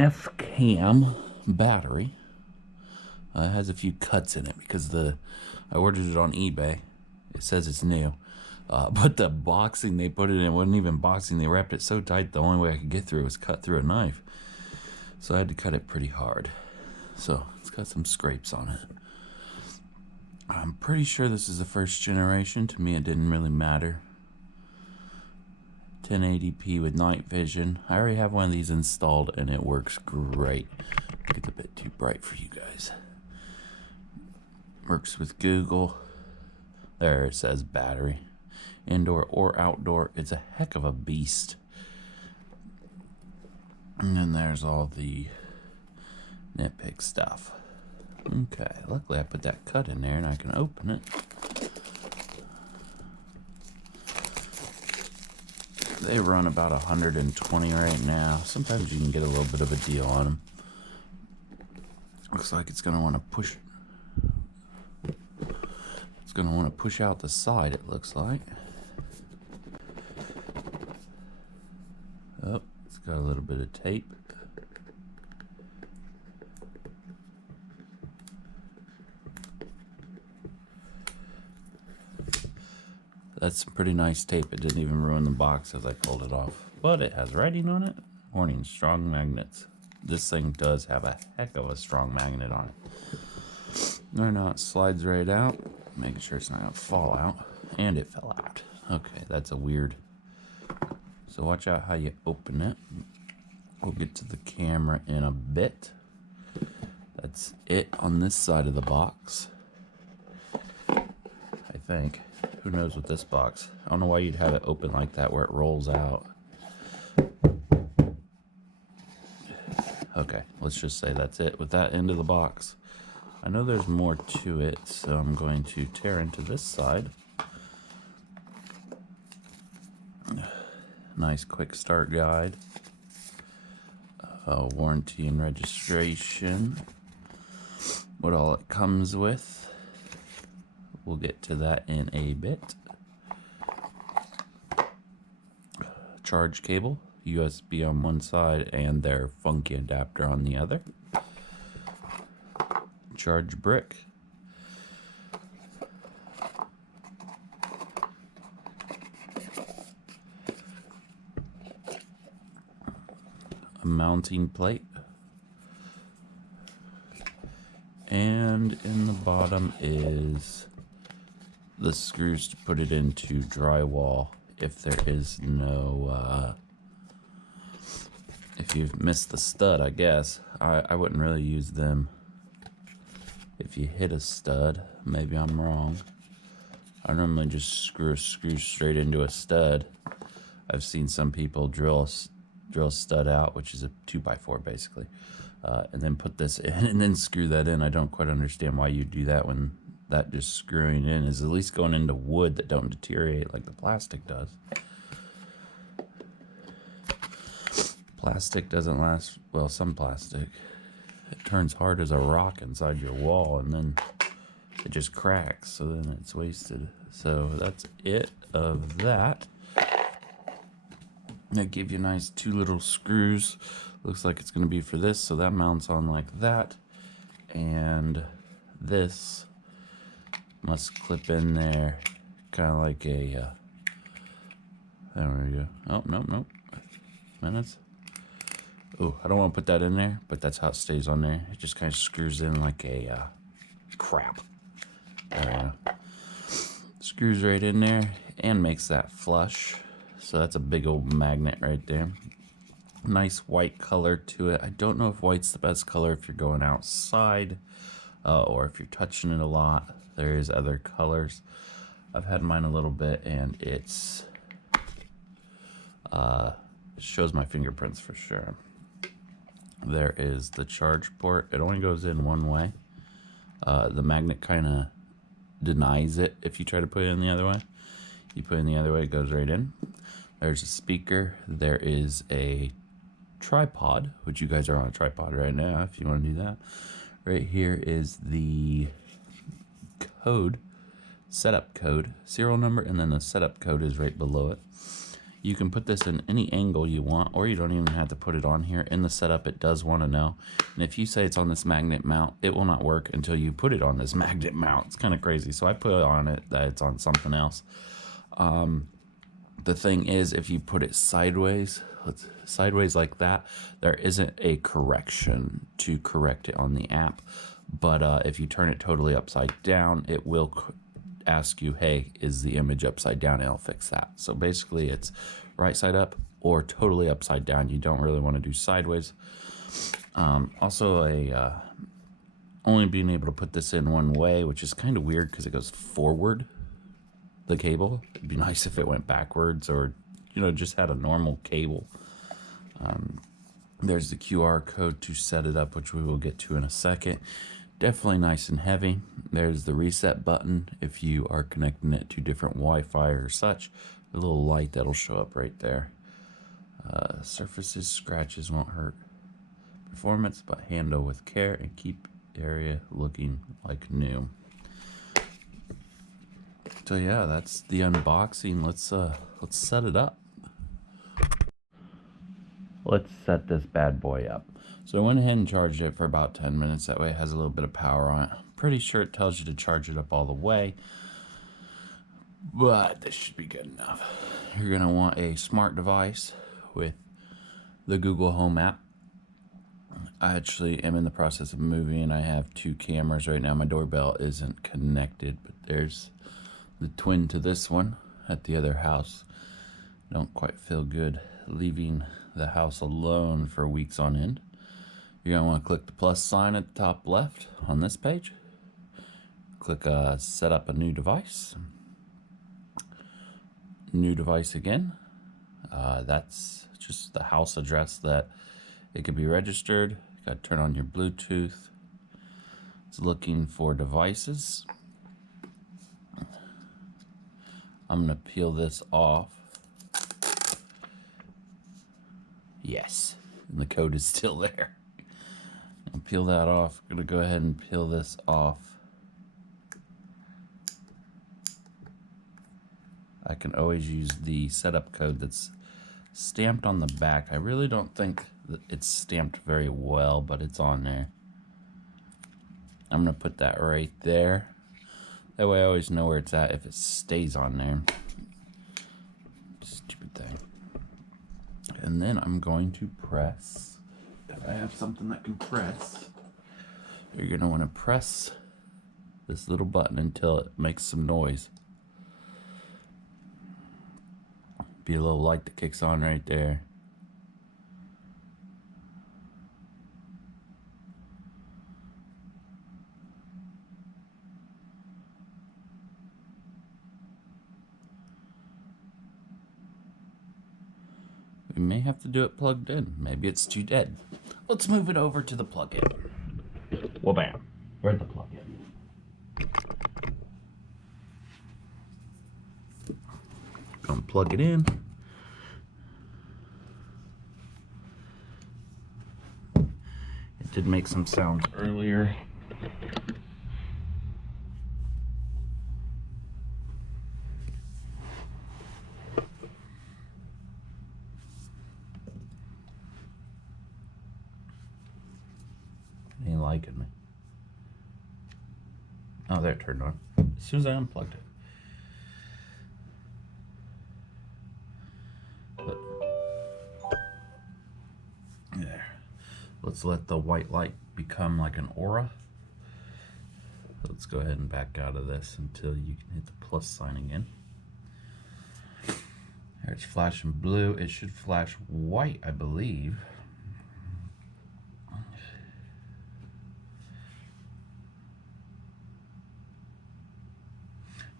NEFCAM battery. It has a few cuts in it because I ordered it on eBay. It says it's new. But the boxing they put it in wasn't even boxing. They wrapped it so tight the only way I could get through it was cut through a knife. So I had to cut it pretty hard. So it's got some scrapes on it. I'm pretty sure this is the first generation. To me it didn't really matter. 1080p with night vision. I already have one of these installed and it works great. It's a bit too bright for you guys. Works with Google. There it says battery. Indoor or outdoor. It's a heck of a beast. And then there's all the nitpick stuff. Okay, luckily I put that cut in there and I can open it. They run about 120 right now. Sometimes you can get a little bit of a deal on them. Looks like it's going to want to push. It's going to want to push out the side, it looks like. Oh, it's got a little bit of tape. That's some pretty nice tape. It didn't even ruin the box as I pulled it off. But it has writing on it. Warning, strong magnets. This thing does have a heck of a strong magnet on it. There now it slides right out. Making sure it's not going to fall out. And it fell out. Okay, that's a weird. So watch out how you open it. We'll get to the camera in a bit. That's it on this side of the box. I think. Who knows with this box? I don't know why you'd have it open like that where it rolls out. Okay, let's just say that's it with that end of the box. I know there's more to it, so I'm going to tear into this side. Nice quick start guide. Warranty and registration. What all it comes with. We'll get to that in a bit. Charge cable, USB on one side and their funky adapter on the other. Charge brick. A mounting plate. And in the bottom is the screws to put it into drywall if there is no, if you've missed the stud, I guess. I wouldn't really use them if you hit a stud. Maybe I'm wrong. I normally just screw a screw straight into a stud. I've seen some people drill a stud out, which is a 2x4 basically, and then put this in and then screw that in. I don't quite understand why you do that when that just screwing in is at least going into wood that don't deteriorate like the plastic does. Plastic doesn't last, well, some plastic. It turns hard as a rock inside your wall and then it just cracks, so then it's wasted. So that's it of that. They give you nice 2 little screws. Looks like it's going to be for this, so that mounts on like that. And this must clip in there, kind of like a, there we go. Oh, nope. Minutes. Oh, I don't want to put that in there, but that's how it stays on there. It just kind of screws in like a, crap. There we go. Screws right in there and makes that flush. So that's a big old magnet right there. Nice white color to it. I don't know if white's the best color if you're going outside or if you're touching it a lot. There's other colors. I've had mine a little bit and it's shows my fingerprints for sure. There is the charge port. It only goes in one way. The magnet kind of denies it if you try to put it in the other way. You put it in the other way, it goes right in. There's a speaker. There is a tripod, which you guys are on a tripod right now if you want to do that. Right here is the code, setup code, serial number, and then the setup code is right below it. You can put this in any angle you want, or you don't even have to put it on here. In the setup, it does want to know. And if you say it's on this magnet mount, it will not work until you put it on this magnet mount. It's kind of crazy. So I put it on it that it's on something else. The thing is, if you put it sideways like that, there isn't a correction to correct it on the app. But if you turn it totally upside down, it will ask you, hey, is the image upside down? And it'll fix that. So basically it's right side up or totally upside down. You don't really want to do sideways. Also only being able to put this in one way, which is kind of weird because it goes forward, the cable. It'd be nice if it went backwards, or just had a normal cable. There's the QR code to set it up, which we will get to in a second. Definitely nice and heavy. There's the reset button if you are connecting it to different Wi-Fi or such. A little light that'll show up right there. Surfaces, scratches won't hurt performance, but handle with care and keep area looking like new. So yeah, that's the unboxing. Let's set it up. Let's set this bad boy up. So I went ahead and charged it for about 10 minutes. That way it has a little bit of power on it. Pretty sure it tells you to charge it up all the way, but this should be good enough. You're gonna want a smart device with the Google Home app. I actually am in the process of moving. I have 2 cameras right now. My doorbell isn't connected, but there's the twin to this one at the other house. Don't quite feel good leaving the house alone for weeks on end. You're going to want to click the plus sign at the top left on this page. Click set up a new device. New device again. That's just the house address that it could be registered. You got to turn on your Bluetooth. It's looking for devices. I'm going to peel this off. Yes, and the code is still there. I'll peel that off. I'm going to go ahead and peel this off. I can always use the setup code that's stamped on the back. I really don't think that it's stamped very well, but it's on there. I'm going to put that right there. That way I always know where it's at if it stays on there. Stupid thing. And then I'm going to press. If I have something that can press, you're going to want to press this little button until it makes some noise. Be a little light that kicks on right there. We may have to do it plugged in. Maybe it's too dead. Let's move it over to the plug-in. Well, bam. Where's the plug-in? Gonna plug it in. It did make some sounds earlier. Ain't liking me. Oh, there, it turned on. As soon as I unplugged it. There. Let's let the white light become like an aura. Let's go ahead and back out of this until you can hit the plus sign again. There, it's flashing blue. It should flash white, I believe.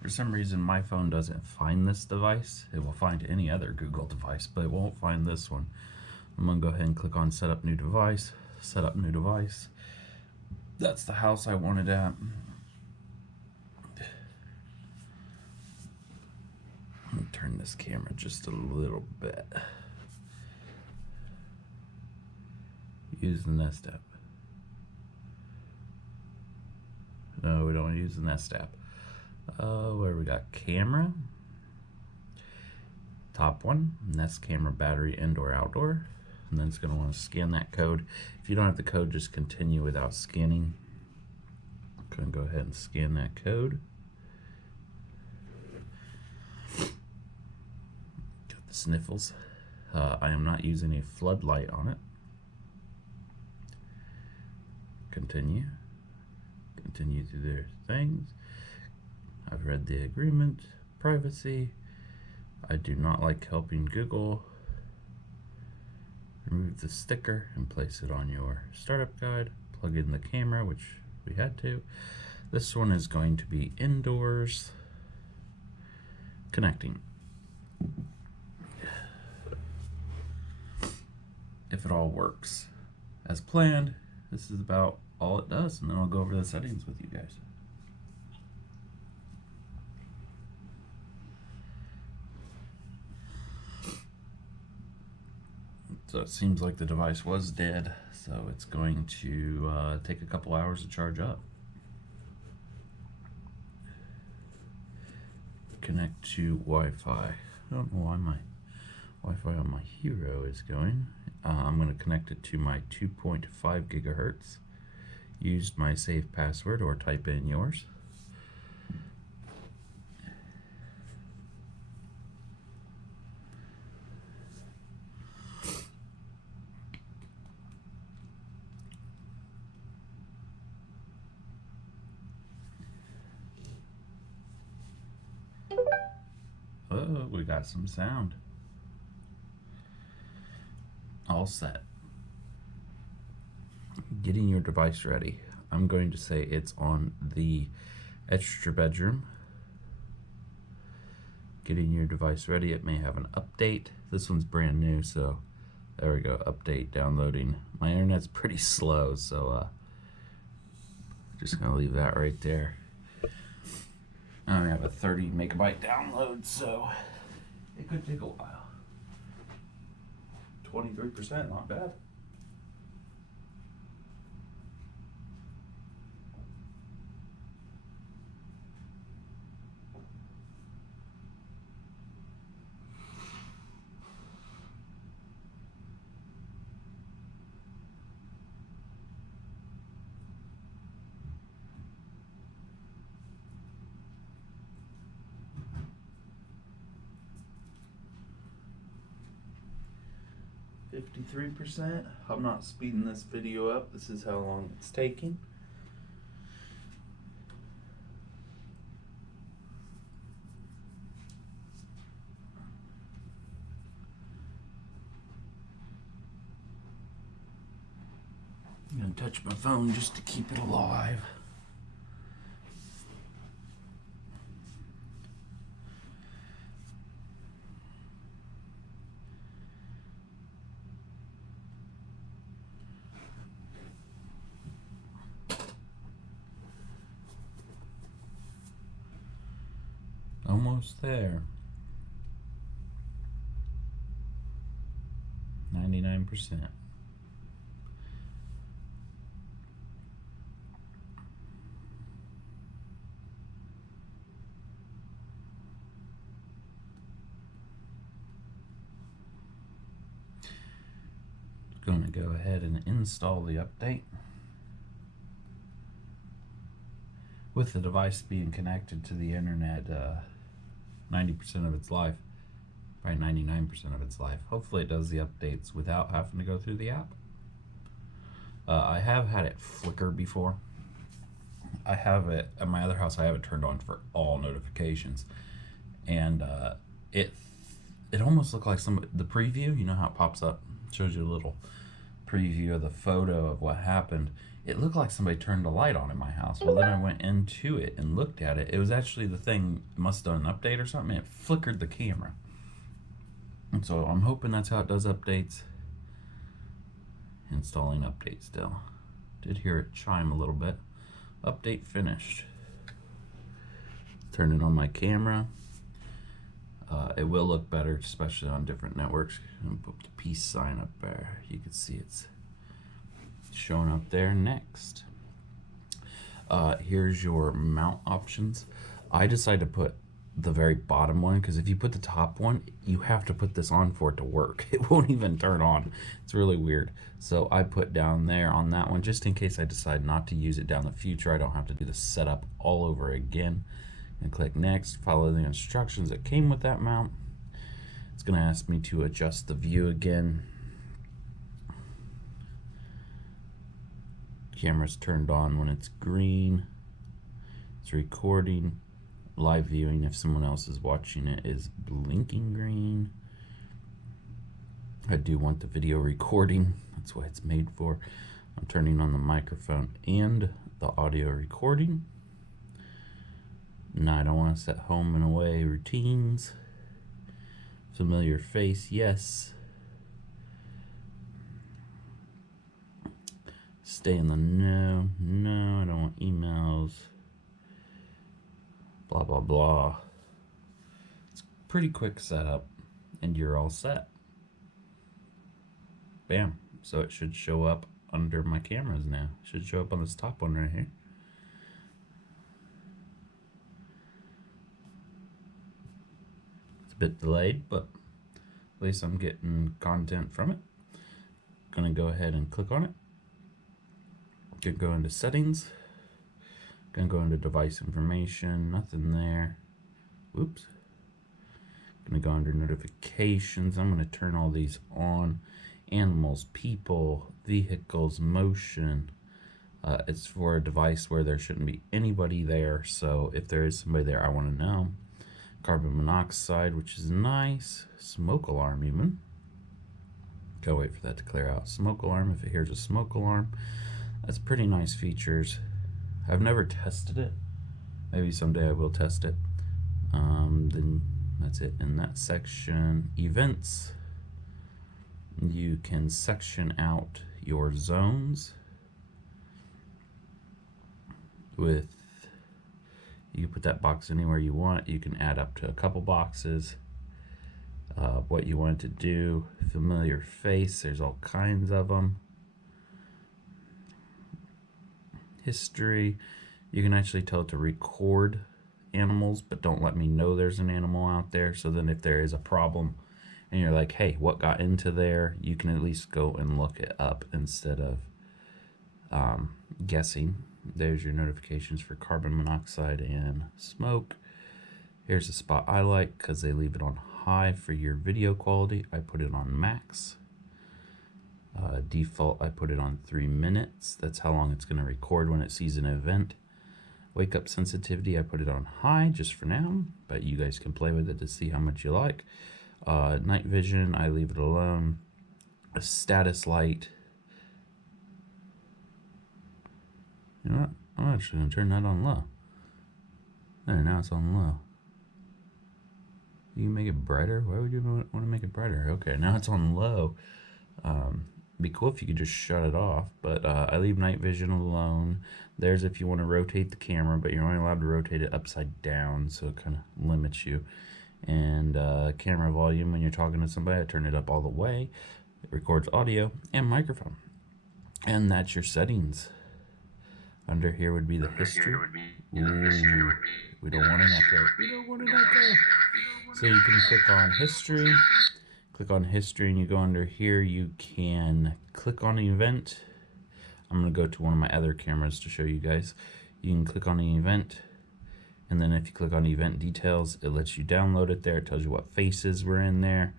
For some reason, my phone doesn't find this device. It will find any other Google device, but it won't find this one. I'm gonna go ahead and click on set up new device. Set up new device. That's the house I wanted at. I'm gonna turn this camera just a little bit. Use the Nest app. No, we don't use the Nest app. Where we got camera. top one, Nest camera battery indoor outdoor, and then it's going to want to scan that code. If you don't have the code, just continue without scanning. I'm going to go ahead and scan that code. Got the sniffles. I am not using a floodlight on it. Continue through their things. I've read the agreement, privacy. I do not like helping Google. Remove the sticker and place it on your startup guide. Plug in the camera, which we had to. This one is going to be indoors. Connecting. If it all works as planned, this is about all it does, and then I'll go over the settings with you guys. So it seems like the device was dead, so it's going to take a couple hours to charge up. Connect to Wi-Fi. I don't know why my Wi-Fi on my Hero is going. I'm going to connect it to my 2.5 gigahertz. Use my safe password or type in yours. Oh, we got some sound. All set. Getting your device ready. I'm going to say it's on the extra bedroom. Getting your device ready. It may have an update. This one's brand new, so there we go. Update downloading. My internet's pretty slow, so just gonna leave that right there. I only have a 30 megabyte download, so it could take a while. 23%, not bad. %. I'm not speeding this video up. This is how long it's taking. I'm gonna touch my phone just to keep it alive. Almost there. 99%. Going to go ahead and install the update. With the device being connected to the internet 90% of its life, probably 99% of its life. Hopefully it does the updates without having to go through the app. I have had it flicker before. I have it at my other house. I have it turned on for all notifications, and it almost looked like the preview. You know how it pops up, shows you a little preview of the photo of what happened. It looked like somebody turned a light on in my house. Well, then I went into it and looked at it. It was actually the thing must have done an update or something. It flickered the camera. And so I'm hoping that's how it does updates. Installing update still. Did hear it chime a little bit. Update finished. Turn it on my camera. It will look better, especially on different networks. And put the peace sign up there. You can see it's showing up there next. Here's your mount options. I decided to put the very bottom one, because if you put the top one, you have to put this on for it to work. It won't even turn on. It's really weird. So I put down there on that one just in case I decide not to use it down the future. I don't have to do the setup all over again. And click next, follow the instructions that came with that mount. It's going to ask me to adjust the view again. Camera's turned on when it's green. It's recording. Live viewing, if someone else is watching it, is blinking green. I do want the video recording. That's what it's made for. I'm turning on the microphone and the audio recording. No, I don't want to set home and away routines. Familiar face, yes. Stay in the know. No, I don't want emails. Blah, blah, blah. It's pretty quick setup, and you're all set. Bam. So it should show up under my cameras now. It should show up on this top one right here. It's a bit delayed, but at least I'm getting content from it. Gonna go ahead and click on it. Gonna go into settings. Gonna go into device information, nothing there. Whoops. Gonna go under notifications. I'm gonna turn all these on. Animals, people, vehicles, motion. It's for a device where there shouldn't be anybody there, so if there is somebody there, I want to know. Carbon monoxide, which is nice. Smoke alarm even. Gotta wait for that to clear out. Smoke alarm, if it hears a smoke alarm. That's pretty nice features. I've never tested it. Maybe someday I will test it. Then that's it in that section. Events. You can section out your zones with, you can put that box anywhere you want. You can add up to a couple boxes. What you want it to do. Familiar face, there's all kinds of them. History, you can actually tell it to record animals, but don't let me know there's an animal out there. So then if there is a problem and you're like, hey, what got into there, you can at least go and look it up instead of guessing. There's your notifications for carbon monoxide and smoke. Here's a spot I like because they leave it on high for your video quality. I put it on max. Default, I put it on 3 minutes. That's how long it's going to record when it sees an event. Wake up sensitivity, I put it on high just for now, but you guys can play with it to see how much you like. Night vision, I leave it alone. A status light. You know what? I'm actually going to turn that on low. There, now it's on low. You can make it brighter? Why would you want to make it brighter? Okay, now it's on low. Be cool if you could just shut it off, but I leave night vision alone. There's if you want to rotate the camera, but you're only allowed to rotate it upside down, so it kind of limits you. And camera volume, when you're talking to somebody, I turn it up all the way. It records audio and microphone. And that's your settings. Under here would be the history. Ooh, we don't want an echo. We don't want an echo. So you can click on history. Click on history and you go under here. You can click on an event. I'm going to go to one of my other cameras to show you guys. You can click on an event. And then if you click on event details, it lets you download it there. It tells you what faces were in there.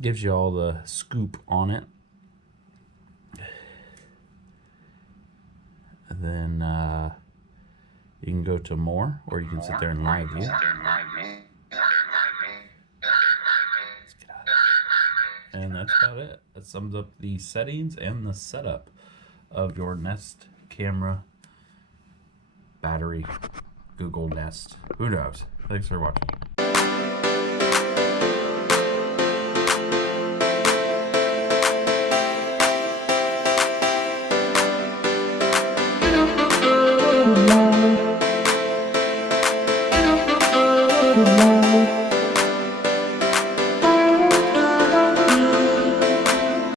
Gives you all the scoop on it. And then you can go to more, or you can sit there and live view. And that's about it. That sums up the settings and the setup of your Nest camera battery, Google Nest. Who knows? Thanks for watching.